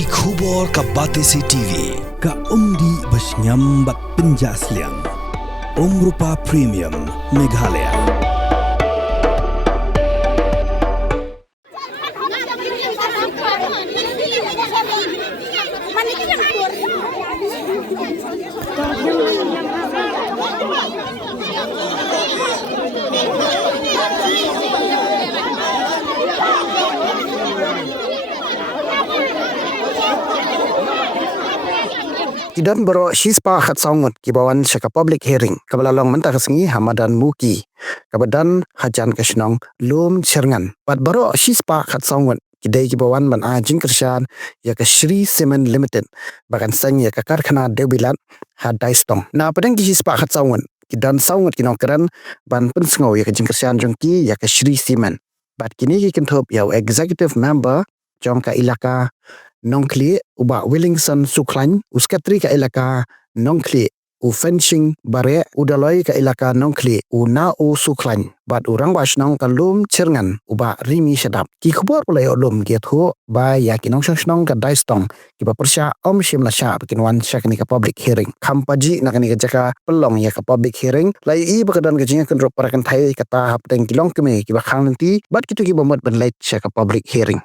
Ki khubor ka Batesi TV. Ka umdi basnyambak penjaslian. Rupa Premium Meghalaya. Kidan bero shispa khat saungut kibawan syaka public hearing kabalalong mentah kesengi Hamadan Muki kabadan hajan kesnong lum cerngan pat bero shispa khat saungut kidai kibawan ban ajing kerjaan ya ke Sri Cement Limited bahkan sang ya ke karkhana Dewilat hadai stong na padang ki shispa khat saungut kidan saungut kinong keran ban pensengau ya ke jing kerjaan jongki ya ke Sri Cement bat kini ki kentop ya executive member jong ka ilaka Nongkli uba Wellington Suklan uskatri ka ilaka Nongkli u fencing bare udaloi ka ilaka Nongkli u na u Suklan bat urang basnong kalum cerngan uba rimi sedap ki khubor ulai olum gethu ba ya kinong snong ka daistong ki ba persya om shimla sha kinwan syakni ka public hearing khampaji nakani ka jaka pelong ya ka public hearing lai i bakadan ka jinga kendrop parakan thai kata hap teng kilong keme ki ba khang nanti bat kitu ki bomot ban lait sya ka public hearing.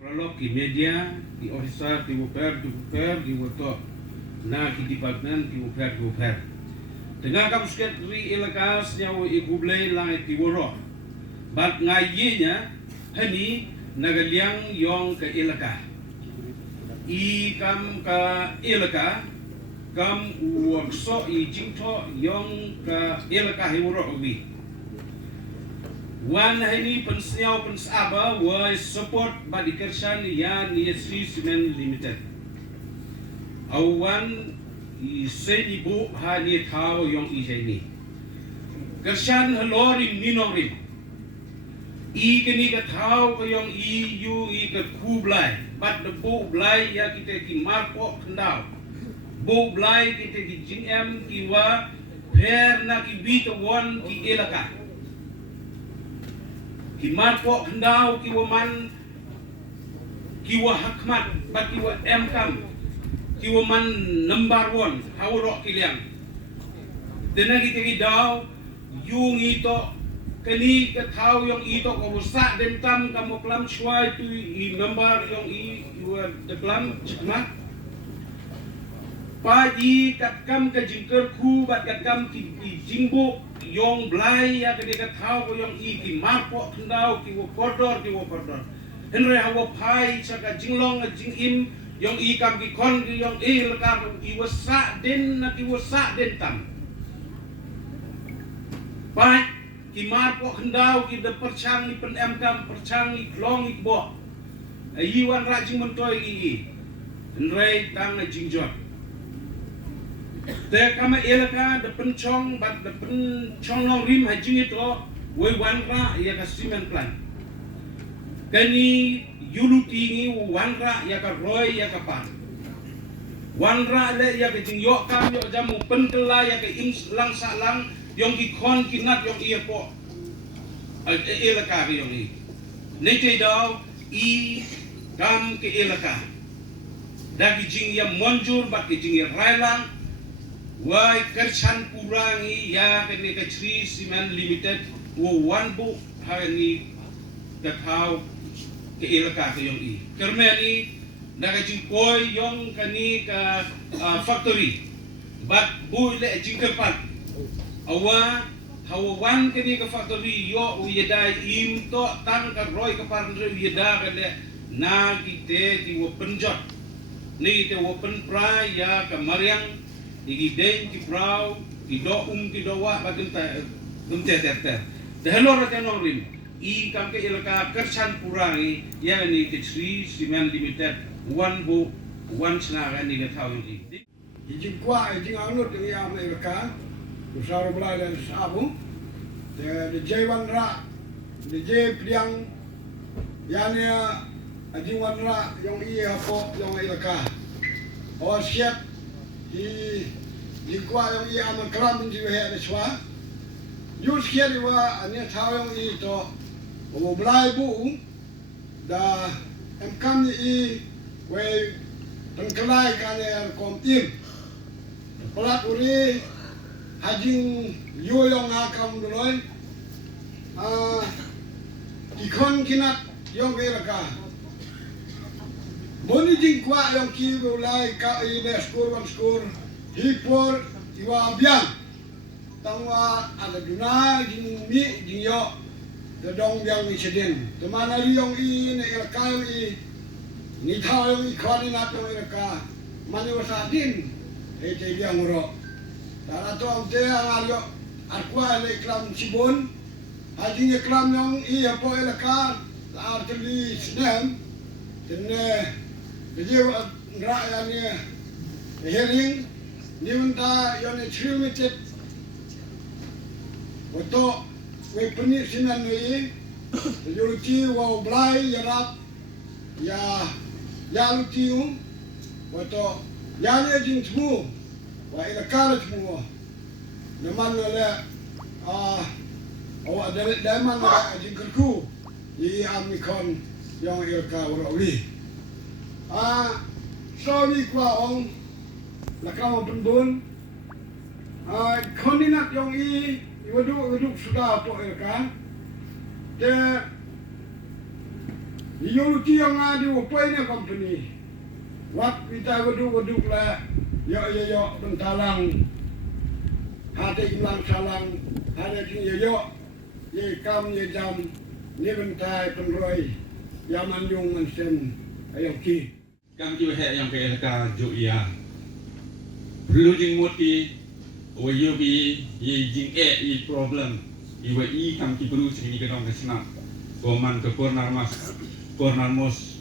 Prolog di media, di officer, di wuper, di woto, na di departemen, di wuper. Dengan kapusket ri ilakas nyawa igublay lang di woro. Bat ngayinya hani nagaliang yong ke ilaka. I kam ka ilaka kam uwakso i jingto yong ka ilaka hiworo ubi. Wan hani pensniaw pensaba wa support badikersan ya ni Sri Cement Limited. Awan i senibu hani thaw yong i jeni. Kersan halorim ninorim. I kini ka thaw ko yong i yu i ka kublai. Bat the bu blai ya kita ki marpo kendau. Bu blai kita ki jingem ki wa per na ki bita won ki ilaka. Ki marpo kendau ki waman ki wa hakmat bat ki wa emkam ki waman number 1 hawro kiliang dena kita ki daw yung ito kani ka thaw yung ito ko sa dentam kamo klam chwai tu I number yung I you the klam chma pa I katkam ka jingker khu bat katkam ki jingbo yung blai ya kani ka thaw ko yung I ki marpo kendau ki wo koridor henre hawo pai chaka jinglong jingim yung I kam ki kon yung I lekar I wasa den na ki wasa den tam pai ki marpo kendau ki de perchang ni pen emkam perchang ni klong I bo iwan rajing mentoy I henre tang jingjot te kama elaka de penchong bat de penchong no rim hajing ito we wanra ya ka cement plant kani yuluti ni wanra ya ka roy ya ka pan wanra le ya ka jingyok kam yo jamu pentela ya ka ing lang sa lang yung ki kon kinat yung iya po elaka yung I nete daw I kam ke elaka dagi jing ya monjur bat ki jing ya railang wai kersan kurangi ya kene ke Sri Cement Limited wo wanbu hani kathaw ke ilaka ke yung I kermeni nakajing koy yung kani ka factory bat bu le jingkerpat awa hawan kani ka factory yo uyedai im to tang ka roy ka parndre uyeda kade na kite ti wo penjot ni te wo pen pra ya ka mariang igi deng ki brau ki do ki do wa bagun ta ter de hello ra tenong rim I kam ke ilaka kersan purangi yang ni ke Sri Cement Limited one book one senaga ni ke tahu ni Ijing kwa ijing anut ni am ilaka usara belai dan sabu de jewan ra de je priang yani ijing wan ra yang iya po yang ilaka o siap di kwa yang iya am kram ji he de swa yu siap di wa ani tahu yang i to o belai bu da em kam ni we tengkelai kan ya kom tim pelat uri hajing yo yang akam duloi ikon kinat yang beraka moni jing kwa yang ki ulai ka ine skor wan skor hipor iwa biang tangwa ada duna jing mi jing yo the dong yang ni sedin temana yang I ne ilaka yang I ni thao yang I koordinat yang ilaka mani wasadin ete biang uro dara to am te angalyo akwa le klam sibon haji ne klam yang I apo ilaka artli snem tenne beje ngra ya ni hearing ni menta yo ne limited oto we peni sinan ni yuti wa blai yarap ya lutiu oto ya ne jing tmu wa ila kala tmu naman le o adale daman la jing kerku I amikon yang ilka uri sorry kwa ong lakam pendun koninat yang I waduk sudah po ilka de yuluti yang ada apa ini company wat kita waduk la yo bentalang hati ilang salang ada king yo ye kam ye jam ni bentai penroi yaman yung mansen ayam ki kam ki he yang ke ilaka jo ia perlu jing muti o yogi ye jing I problem I wa I kam ki perlu sini ke dong kesna koman ke cornermost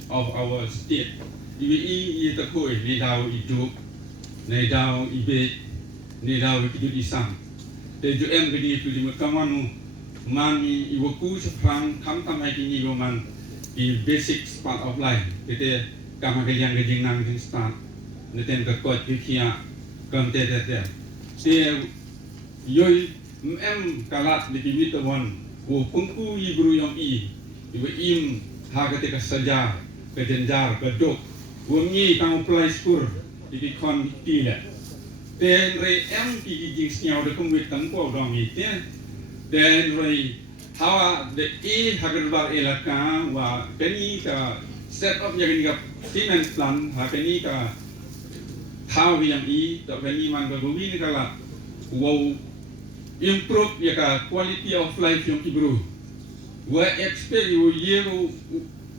of our state I takoi ni dau hidup ni dau ibe ni dau hidup isam te jo em gini tu di kamanu mani I waku seprang kam hai kini goman I basic part of life kita kam ke yang gejing nang jing start neten ke kot kia kam te yoi kalat di bibit wan ko pengku I guru yang I ibu im harga teka saja ke jenjar ke dok wangi kang apply skur di kon tila ten re ki jing snyau de kumwit tang ko dong ite ten re hawa de I harga bar elaka wa keni ka set up yang ni ka cement plan ha keni ka how yang I tak keni man ka gowi ni kala wow improve ya ka quality of life yang kibru wa expect you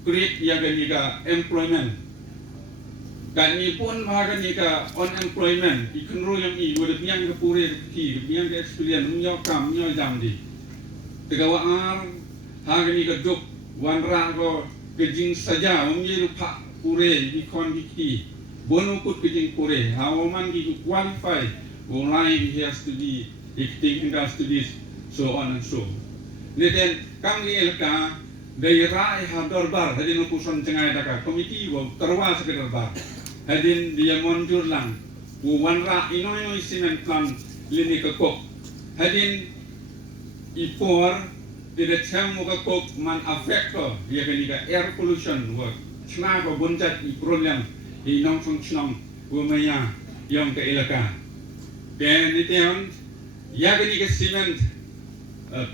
create ya gani ka employment kani pun magani ka unemployment ikunro yang I wala piang ka pure ki piang ka experience nyo kam nyo jam di tegawa ar hagani ka dok wanra ko kejing saja umye pa pure ikon dikti bono put kejing pure hawaman ki qualify online he has to be dictating studies so on and so then kami elka daerah hadorbar hadin upusan cengai daka komiti wa terwa sekedarbar hadin dia monjur lang wanra inoy cement plan lini kekok hadin ipor tidak cemu kekok man affect ko dia kenika air pollution wa cina ko bonjat I problem I nong fungsionong umaya yang ke elka dan itu ya gini ke cement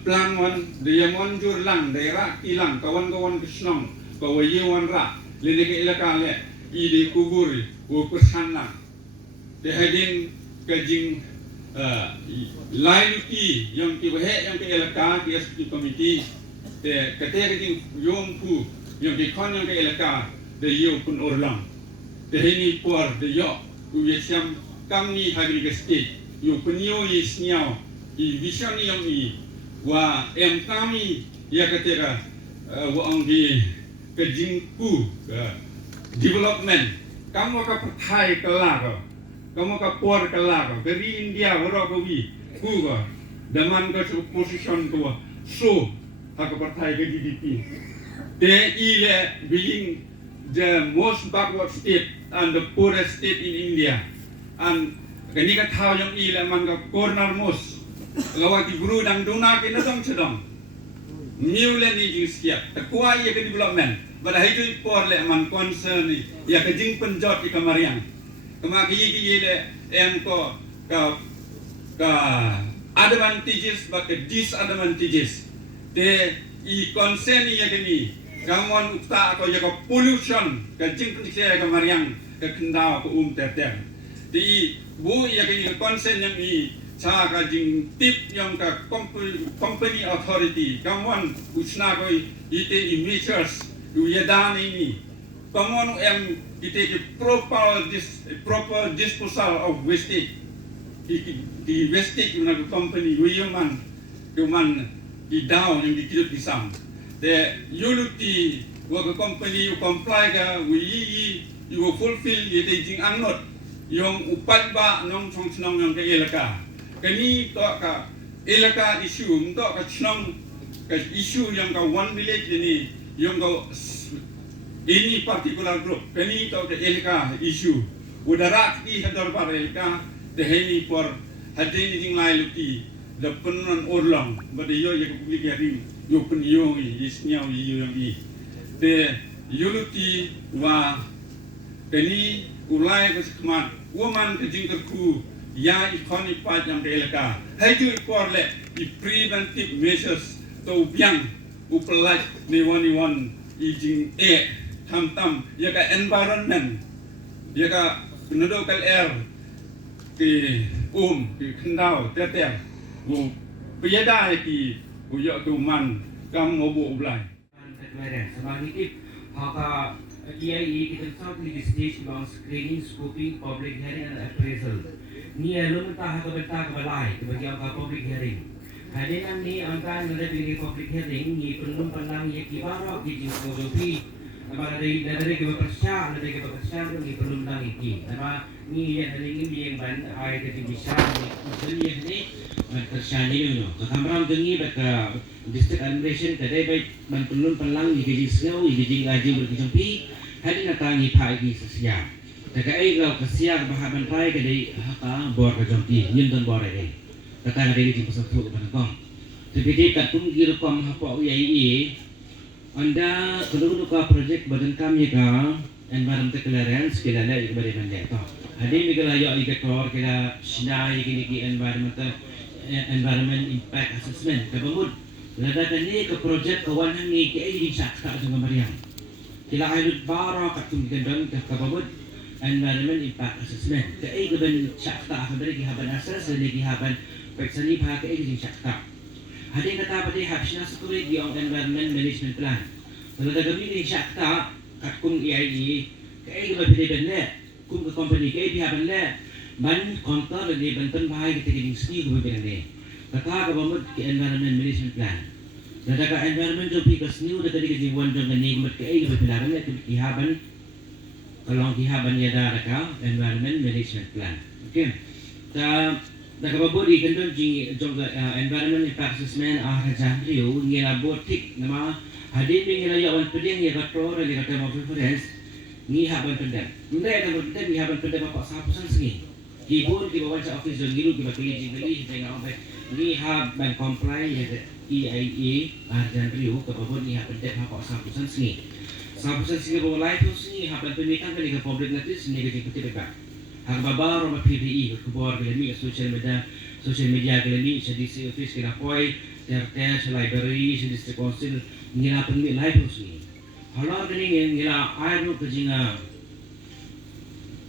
plan wan dia monjur lang daerah ilang kawan-kawan kesnong kawayewan ra lene ke ilaka le ide kubur wo persana de hadin kajing lain ki yang ki he yang ke ilaka ki SPT committee de kate kajing yom pu yang ki kon yang ke ilaka de yo pun orlang de ini por de yo ku yesiam kami hari ke state yo penio isniao I vision yang wa kami ya ketika wa di kejingku development kamu ka perthai kelak kamu ka por kelak dari India ora kowi ku ga daman ka position to so ka perthai ke GDP they ile being the most backward state and the poorest state in India and kini ka thao yang ile man ka corner most lawati guru dang dona ke na dong sedong new le ni jing siap takwa ye ke development pada itu por le man concern ni ya ke jing penjot di kamariang kemaki ye le em ko ka advantages but the disadvantages te I concern ye ke ni kamon ukta ko ye ko pollution ke jing ke kamariang ke kendau ko ter di bu ye ke concern yang ni cha ka jing tip yang ka company authority kamwan usna ko ite measures du yadan ini kamwan ite proper disposal of wastage di wastage na company human di down yang dikit di sam the unity wa company you comply ka you fulfill ite jing angnot yung upat ba nong chong chnong yang ke elaka kini to ka elaka issue to ka chnong ka issue yang ka one village ini yang ka ini particular group kini to ka elaka issue udarat ki hadar par elaka the heni por hadini jing lai luti the penon orlong bade yo ye public hearing yo pen yo isnyau yo yang I the unity wa kini ulai ka skmat woman ke jing ku ya ikoni pa yang delaka hai tu por le I preventive measures to biang upelaj ni one jing tam ya ka environment ya ka local air ki ki khandau te bu piyada ki bu yo tu man kam ngobu ublai sebagai haka EIE kita tahu di stage bang screening, scoping, public hearing and appraisal. Ni alun taha kebentar kebalai bagi angka public hearing. Hadiran ni angka menjadi public hearing ni penuh pelang ye kibarok di jingko dopi. Nama dari keberpercayaan ni penuh pelang iki. Nama ni yang hari ini yang ban ai ke bisa ni ni percayaan ni no. Kamram dengi baka district administration kadai baik ban penuh pelang ni ke jingko ni ngaji berkicampi. Hadi natangi pai di sesia. Taka ego kesia bahaban pai ke dei haka bor ke jompi nyendon bor ai. Taka dei di pusat tu ban kong. Tapi dia kat tunggil kom hapo UIE anda kedua ka projek badan kami ka environment clearance kila la ibare bande to. Hadi migala yo igator kila sinai kini environment impact assessment kabamud. Lada tani ke projek kawan ni ke ai di sakta dengan Mariam. Kila ayat bara katung gendang kababud environment impact assessment ke ai gaban sakta habari ki haban asas le ki haban peksani bha ke ai di sakta hadin kata pati habsna sekuri di environment management plan kalau ada kami ni sakta katung EIE ke ai gaban pede benle kum ke company ke ai di haban le ban kontor le banten bhai ke tingin ski gaban benle kata kabamud ke environment management plan Nadaka environment jo pikas new da tadi kejiwan jo ngani mat ke ai bepilaran ya kihaban kalong kihaban ya daraka environment management plan. Okay. Ta nakababodi kandon jing jo environment impact assessment hajan rio ngila botik nama hadin ngila yawan pedeng ya kator ya kata mau reference ni haban pedang. Ndai da pedang ni haban pedang apa sapusan sengi. Kibun di bawah office jo ngilu ki bakili jing beli tengah apa ni haban comply ya EIE Arjan Rio kapabon ni hapan dek hapa sapusan sengi bawa lai tu sengi hapan pemikan kali ke public notice ni ke jikut tebak hak babar sama PPI kebuar kelemi social media kelemi sedisi office kena poi tertes library sedisi council ngila pemik lai tu sengi halar kini ngila air tu kejinga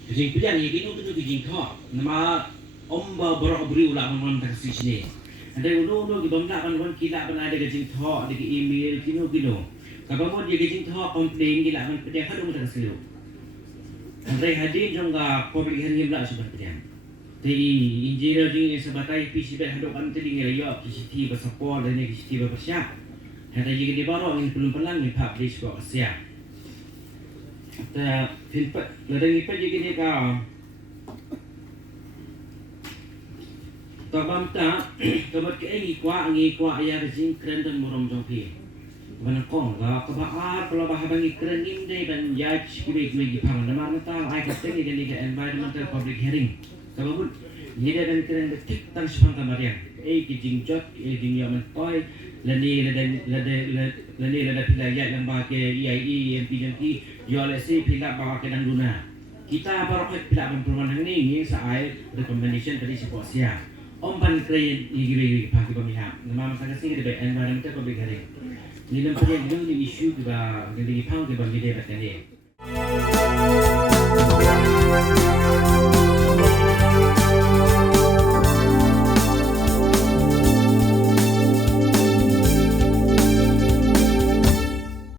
kejing pedian ye kini tu kejing thok nama omba borok beri ulah memang taksi sini ada ulu di bangla kan kila kan ada gajing tho di email kino kapamod ye gajing tho complain kila kan pedang hadu mutan selo andre hadin jongga public hearing bla sudah pedang Thì engineer ding sebatai PC bet hadok kan tadi ngira yo KCT bersupport dan KCT berpersiap. Hata jika di baru ingin belum pelan ni publish kok siap. Ta filpat ladang ipat jika dia ka. Tabam ta kabat ke ngi kwa ya jing keren dan murom jongpi. Mana kong la kabaar kalau bahabangi keren nim dei ban judge kibe gi pang na marmata ai ka tengi dan di environmental public hearing. Kalau dia dan keren betik tan sepang kamarian. Kijing jot kijing yang mentoy lani lada pilayat lembaga ke EIE MP yang ki yo lesi pila bawa ke dang guna. Kita baru pila perumahan ni saai recommendation tadi support sia. Omban keren igi pagi pemihak. Nama masa sini di environmental public hearing. Ni nampak yang ni isu juga di pang ke bagi dia bertanya.